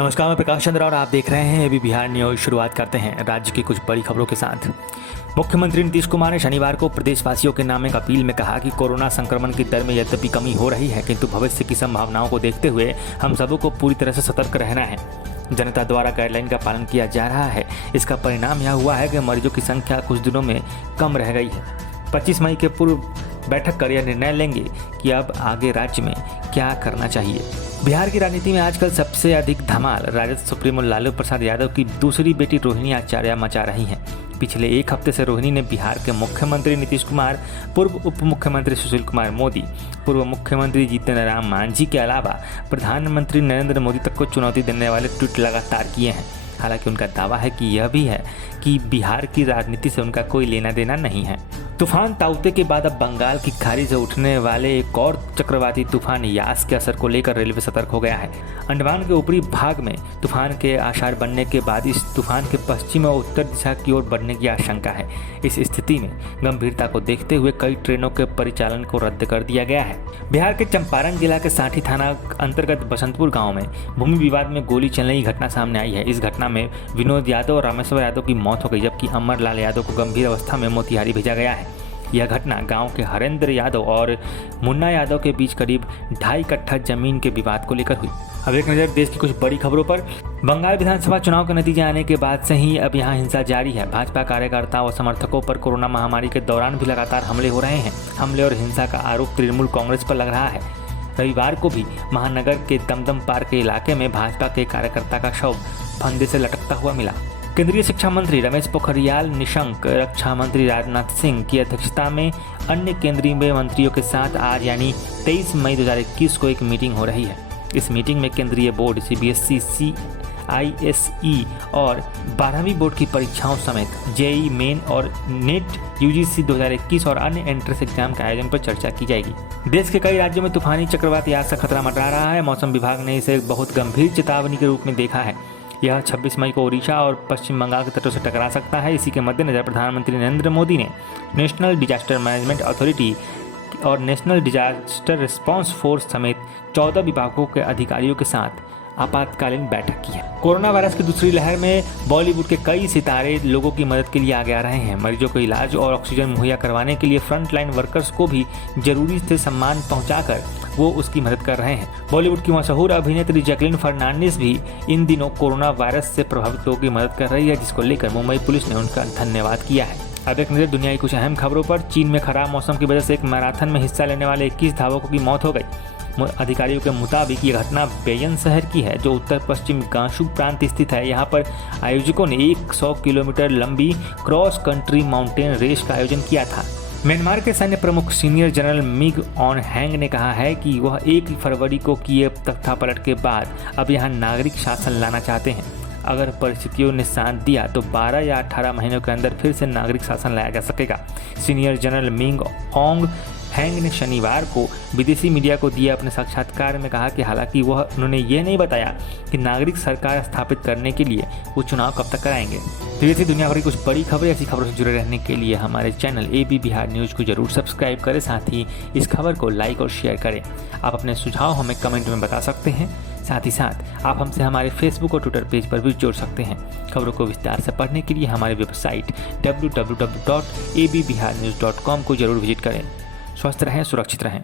नमस्कार, मैं प्रकाश चंद्र और आप देख रहे हैं अभी बिहार न्यूज। शुरुआत करते हैं राज्य की कुछ बड़ी खबरों के साथ। मुख्यमंत्री नीतीश कुमार ने शनिवार को प्रदेशवासियों के नाम एक अपील में कहा कि कोरोना संक्रमण की दर में यद्यपि कमी हो रही है, किंतु भविष्य की संभावनाओं को देखते हुए हम सबको पूरी तरह से सतर्क रहना है। जनता द्वारा गाइडलाइन का पालन किया जा रहा है। इसका परिणाम यह हुआ है कि मरीजों की संख्या कुछ दिनों में कम रह गई है। 25 मई के पूर्व बैठक कर यह निर्णय लेंगे कि अब आगे राज्य में क्या करना चाहिए। बिहार की राजनीति में आजकल सबसे अधिक धमाल राजद सुप्रीमो लालू प्रसाद यादव की दूसरी बेटी रोहिणी आचार्य मचा रही हैं। पिछले एक हफ्ते से रोहिणी ने बिहार के मुख्यमंत्री नीतीश कुमार, पूर्व उप मुख्यमंत्री सुशील कुमार मोदी, पूर्व मुख्यमंत्री जीतन राम मांझी के अलावा प्रधानमंत्री नरेंद्र मोदी तक को चुनौती देने वाले ट्वीट लगातार किए हैं। हालांकि उनका दावा है कि यह भी है कि बिहार की राजनीति से उनका कोई लेना देना नहीं है। तूफान ताउते के बाद अब बंगाल की खाड़ी से उठने वाले एक और चक्रवाती तूफान यास के असर को लेकर रेलवे सतर्क हो गया है। अंडमान के ऊपरी भाग में तूफान के आसार बनने के बाद इस तूफान के पश्चिम और उत्तर दिशा की ओर बढ़ने की आशंका है। इस स्थिति में गंभीरता को देखते हुए कई ट्रेनों के परिचालन को रद्द कर दिया गया है। बिहार के चंपारण जिला के साठी थाना अंतर्गत बसंतपुर गाँव में भूमि विवाद में गोली चलने की घटना सामने आई है। इस घटना में विनोद यादव और रामेश्वर यादव की मौत हो गई, जबकि अमरलाल यादव को गंभीर अवस्था में मोतिहारी भेजा गया है। यह घटना गांव के हरेंद्र यादव और मुन्ना यादव के बीच करीब 2.5 कट्ठा जमीन के विवाद को लेकर हुई। अब एक नज़र देश की कुछ बड़ी खबरों पर। बंगाल विधानसभा चुनाव के नतीजे आने के बाद से ही अब यहां हिंसा जारी है। भाजपा कार्यकर्ताओं और समर्थकों पर कोरोना महामारी के दौरान भी लगातार हमले हो रहे हैं। हमले और हिंसा का आरोप तृणमूल कांग्रेस पर लग रहा है। रविवार को भी महानगर के दमदम पार्क के इलाके में भाजपा के कार्यकर्ता का शव फंदे से लटकता हुआ मिला। केंद्रीय शिक्षा मंत्री रमेश पोखरियाल निशंक, रक्षा मंत्री राजनाथ सिंह की अध्यक्षता में अन्य केंद्रीय मंत्रियों के साथ आज यानी 23 मई 2021 को एक मीटिंग हो रही है। इस मीटिंग में केंद्रीय बोर्ड CBSE, CISE और 12वीं बोर्ड की परीक्षाओं समेत JEE मेन और नेट UGC 2021 और अन्य एंट्रेंस एग्जाम के आयोजन पर चर्चा की जाएगी। देश के कई राज्यों में तूफानी चक्रवात यास का खतरा मंडरा रहा है। मौसम विभाग ने इसे एक बहुत गंभीर चेतावनी के रूप में देखा है। यह 26 मई को ओडिशा और पश्चिम बंगाल के तटों से टकरा सकता है। इसी के मद्देनजर प्रधानमंत्री नरेंद्र मोदी ने नेशनल डिजास्टर मैनेजमेंट अथॉरिटी और नेशनल डिजास्टर रिस्पांस फोर्स समेत 14 विभागों के अधिकारियों के साथ आपातकालीन बैठक की है। कोरोना वायरस की दूसरी लहर में बॉलीवुड के कई सितारे लोगों की मदद के लिए आगे आ रहे हैं। मरीजों को इलाज और ऑक्सीजन मुहैया करवाने के लिए फ्रंटलाइन वर्कर्स को भी जरूरी से सम्मान पहुंचाकर वो उसकी मदद कर रहे हैं। बॉलीवुड की मशहूर अभिनेत्री जैकलीन फर्नांडिस भी इन दिनों कोरोना वायरस से प्रभावित लोगों की मदद कर रही है, जिसको लेकर मुंबई पुलिस ने उनका धन्यवाद किया है। अब एक नजर दुनिया की कुछ अहम खबरों पर। चीन में खराब मौसम की वजह से एक मैराथन में हिस्सा लेने वाले 21 धावकों की मौत हो गई। अधिकारियों के मुताबिक ये घटना बेयन शहर की है, जो उत्तर पश्चिम गांशू प्रांत स्थित है। यहाँ पर आयोजकों ने 100 किलोमीटर लंबी क्रॉस कंट्री माउंटेन रेस का आयोजन किया था। म्यांमार के सैन्य प्रमुख senior general MiG on hang ने कहा है कि वह 1 फरवरी को किए तख्तापलट के बाद अब यहाँ नागरिक शासन लाना चाहते हैं। अगर परिस्थितियों ने साथ दिया तो 12 या 18 महीनों के अंदर फिर से नागरिक शासन लाया जा सकेगा। सीनियर जनरल मिंग ऑन्ग हैंग ने शनिवार को विदेशी मीडिया को दिए अपने साक्षात्कार में कहा कि हालांकि उन्होंने ये नहीं बताया कि नागरिक सरकार स्थापित करने के लिए वो चुनाव कब तक कराएंगे। तो ये थी दुनिया भर की कुछ बड़ी खबरें। ऐसी खबरों से जुड़े रहने के लिए हमारे चैनल AB बिहार न्यूज़ को जरूर सब्सक्राइब करें, साथ ही इस खबर को लाइक और शेयर करें। आप अपने सुझाव हमें कमेंट में बता सकते हैं। साथ ही साथ आप हमसे हमारे फेसबुक और ट्विटर पेज पर भी जुड़ सकते हैं। खबरों को विस्तार से पढ़ने के लिए हमारी वेबसाइट www.abbiharnews.com को जरूर विजिट करें। स्वस्थ रहें, सुरक्षित रहें।